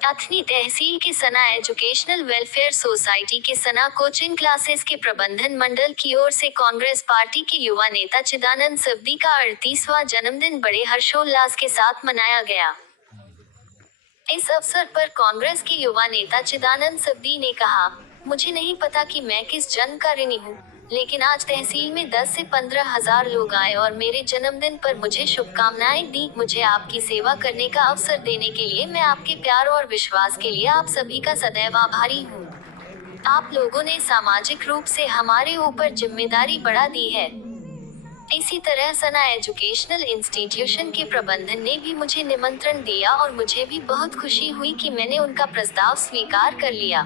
अथनी तहसील के सना educational welfare society के सना coaching classes के प्रबंधन मंडल की ओर से कांग्रेस पार्टी के युवा नेता चिदानंद सब्दी का 38वां जन्मदिन बड़े हर्षोल्लास के साथ मनाया गया। इस अवसर पर कांग्रेस के युवा नेता चिदानंद सब्दी ने कहा, मुझे नहीं पता कि मैं किस जन्म का ऋणी हूँ, लेकिन आज तहसील में 10 से 15 हजार लोग आए और मेरे जन्मदिन पर मुझे शुभकामनाएं दी। मुझे आपकी सेवा करने का अवसर देने के लिए मैं आपके प्यार और विश्वास के लिए आप सभी का सदैव आभारी हूँ। आप लोगों ने सामाजिक रूप से हमारे ऊपर जिम्मेदारी बढ़ा दी है। इसी तरह सना एजुकेशनल इंस्टीट्यूशन के प्रबंधन ने भी मुझे निमंत्रण दिया और मुझे भी बहुत खुशी हुई कि मैंने उनका प्रस्ताव स्वीकार कर लिया।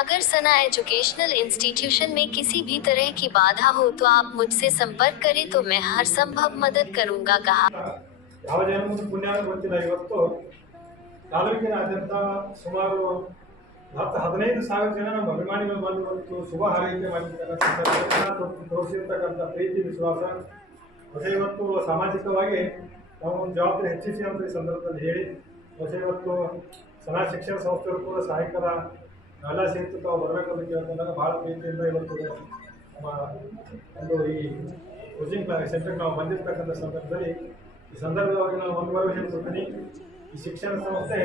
अगर सना एजुकेशनल इंस्टीट्यूशन में किसी भी तरह की बाधा हो तो आप मुझसे संपर्क करें तो मैं हर संभव मदद करूंगा, कहा। ಯಾವ ಜನರು ಪುಣ್ಯ ಗೊತ್ತಿಲ್ಲ ಇವತ್ತು ತಾಲೂಕಿನಾದ್ಯಂತ ಸುಮಾರು 10-15 ಸಾವಿರ ಜನ ನಮ್ಮ ಅಭಿಮಾನಿಗಳು ಬಂದು ಇವತ್ತು ಶುಭ ಹಾರೈಕೆ ಮಾಡಿರ್ತಕ್ಕಂಥ ತೋರಿಸಿರ್ತಕ್ಕಂಥ ಪ್ರೀತಿ ವಿಶ್ವಾಸ ಹೊಸ ಇವತ್ತು ಸಾಮಾಜಿಕವಾಗಿ ನಾವು ಒಂದು ಜವಾಬ್ದಾರಿ ಹೆಚ್ಚಿಸಿ ಅಂತ ಈ ಸಂದರ್ಭದಲ್ಲಿ ಹೇಳಿ ಹೊಸ ಇವತ್ತು ಸನಾ ಶಿಕ್ಷಣ ಸಂಸ್ಥೆಗಳು ಕೂಡ ಸಹಾಯಕರ ಎಲ್ಲ ಸೇರ್ತು ತಾವು ಬರಬೇಕಂತ ಕೇಳ್ಕೊಂಡಾಗ ಭಾಳ ಪ್ರೀತಿಯಿಂದ ಇವತ್ತು ನಮ್ಮ ಒಂದು ಈ ಕೋಚಿಂಗ್ ಸೆಂಟರ್ಗೆ ನಾವು ಬಂದಿರತಕ್ಕಂಥ ಸಂದರ್ಭದಲ್ಲಿ ಈ ಸಂದರ್ಭವಾಗಿ ನಾನು ಒಂದು ವಿಷಯ ಕೊಡ್ತೀನಿ, ಈ ಶಿಕ್ಷಣ ಸಂಸ್ಥೆ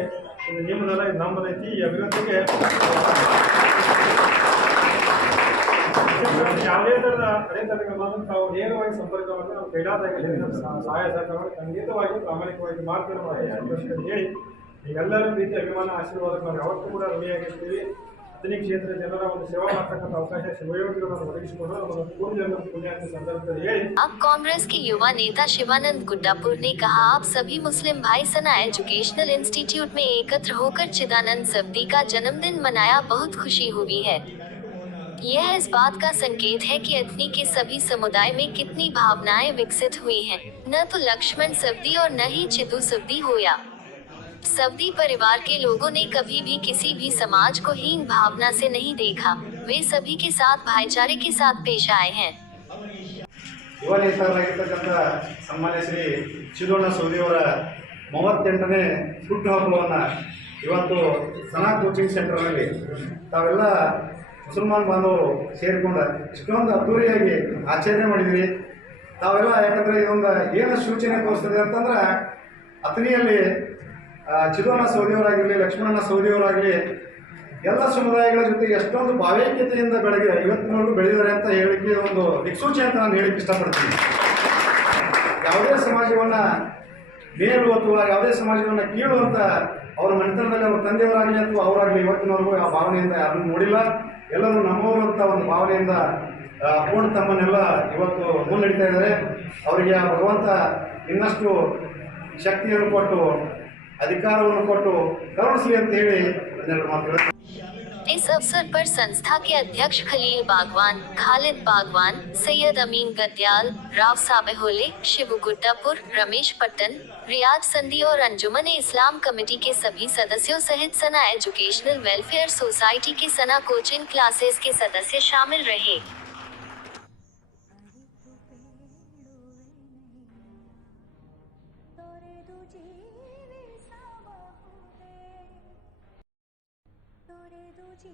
ಇದು ನಿಮ್ಮದಲ್ಲ, ಇದು ನಮ್ಮದೈತಿ. ಈ ಅಭಿವೃದ್ಧಿಗೆ ಯಾವುದೇ ಥರದ ಅಡೆತಡೆಗಳು ಬಂದು ತಾವು ನೇರವಾಗಿ ಸಂಪರ್ಕ ಮಾಡಿ ನಾವು ಕೈಲಾದಾಗ ಸಹಾಯ ಸಹಕಾರ ಖಂಡಿತವಾಗಿ ಪ್ರಾಮಾಣಿಕವಾಗಿ ಮಾಡ್ತೇವೆ ಮಾಡಿ ಹೇಳಿ ನೀವೆಲ್ಲರೂ ರೀತಿಯ ಅಭಿಮಾನ ಆಶೀರ್ವಾದಕ್ಕೆ ನಾವು ಯಾವತ್ತೂ ಕೂಡ ಋಣಿಯಾಗಿರ್ತೀವಿ. ಅತನಿ ಕ್ಷೇತ್ರ ಜನರ ಒಂದು ಸೇವಾ ಮಾಡ್ತಕ್ಕಂಥ ಅವಕಾಶ ಶಿವಯೋಗಿಗಳನ್ನು ಒದಗಿಸಿಕೊಂಡು ನಮ್ಮ पूर्ण जन्म पुण्यार्थ संदर्भ ಹೇಳಿ। अब कांग्रेस के युवा नेता शिवानंद गुड्डापुर ने कहा, आप सभी मुस्लिम भाई सना एजुकेशनल इंस्टीट्यूट में एकत्र होकर चिदानंद सब्दी का जन्मदिन मनाया, बहुत खुशी हुई है। यह इस बात का संकेत है कि अथनी के सभी समुदाय में कितनी भावनाएं विकसित हुई हैं। न तो लक्ष्मण सब्दी और न ही चिदू सब्दी होया। सब्दी परिवार के लोगों ने कभी भी किसी भी समाज को हीन भावना से नहीं देखा। वे सभी के साथ भाईचारे के साथ पेश आए हैं। ಯುವ ನೇತಾರರಾಗಿರ್ತಕ್ಕಂಥ ಸನ್ಮಾನ್ಯ ಶ್ರೀ ಚಿದೋಣ ಸೌದಿಯವರ 38ನೇ ಹುಟ್ಟುಹಬ್ಬವನ್ನು ಇವತ್ತು ಸನಾ ಕೋಚಿಂಗ್ ಸೆಂಟರ್ನಲ್ಲಿ ತಾವೆಲ್ಲ ಮುಸಲ್ಮಾನ್ ಬಾಂಧವರು ಸೇರಿಕೊಂಡು ಇಷ್ಟೊಂದು ಅದ್ದೂರಿಯಾಗಿ ಆಚರಣೆ ಮಾಡಿದ್ವಿ ತಾವೆಲ್ಲ. ಯಾಕಂದರೆ ಇದೊಂದು ಏನು ಸೂಚನೆ ತೋರಿಸ್ತದೆ ಅಂತಂದ್ರೆ ಅತನಿಯಲ್ಲಿ ಚಿದೋಣ ಸೌದಿಯವರಾಗಿರಲಿ, ಲಕ್ಷ್ಮಣನ ಸೌದಿಯವರಾಗಲಿ ಎಲ್ಲ ಸಮುದಾಯಗಳ ಜೊತೆ ಎಷ್ಟೊಂದು ಭಾವೈಕ್ಯತೆಯಿಂದ ಇವತ್ತಿನವರೆಗೂ ಬೆಳೆದಿದ್ದಾರೆ ಅಂತ ಹೇಳಿಕೆ ಒಂದು ದಿಕ್ಸೂಚಿ ಅಂತ ನಾನು ಹೇಳಿಕ್ಕೆ ಇಷ್ಟಪಡ್ತೀನಿ. ಯಾವುದೇ ಸಮಾಜವನ್ನು ಮೇಲು ಅಥವಾ ಯಾವುದೇ ಸಮಾಜವನ್ನು ಕೀಳು ಅಂತ ಅವರ ಮನೆತನದಲ್ಲಿ ಅವ್ರ ತಂದೆಯವರಾಗಲಿ ಅಥವಾ ಅವರಾಗಲಿ ಇವತ್ತಿನವರೆಗೂ ಆ ಭಾವನೆಯಿಂದ ಯಾರನ್ನು ನೋಡಿಲ್ಲ. ಎಲ್ಲರೂ ನಮ್ಮವರು ಅಂತ ಒಂದು ಭಾವನೆಯಿಂದ ಪೂರ್ಣ ತಮ್ಮನ್ನೆಲ್ಲ ಇವತ್ತು ಮುನ್ನಡೀತಾ ಇದ್ದಾರೆ. ಅವರಿಗೆ ಆ ಭಗವಂತ ಇನ್ನಷ್ಟು ಶಕ್ತಿಯನ್ನು ಕೊಟ್ಟು अधिकारों को करुणिसली ಅಂತ ಹೇಳಿ ಮಾತುಗಳು। इस अवसर पर संस्था के अध्यक्ष खलील बागवान, खालिद बागवान, सैयद अमीन गद्याल, राव साबेहोले, शिबू गुड्डापुर, रमेश पट्टन, रियाज संधी और अंजुमन इस्लाम कमेटी के सभी सदस्यों सहित सना एजुकेशनल वेलफेयर सोसाइटी के सना कोचिंग क्लासेस के सदस्य शामिल रहे। जी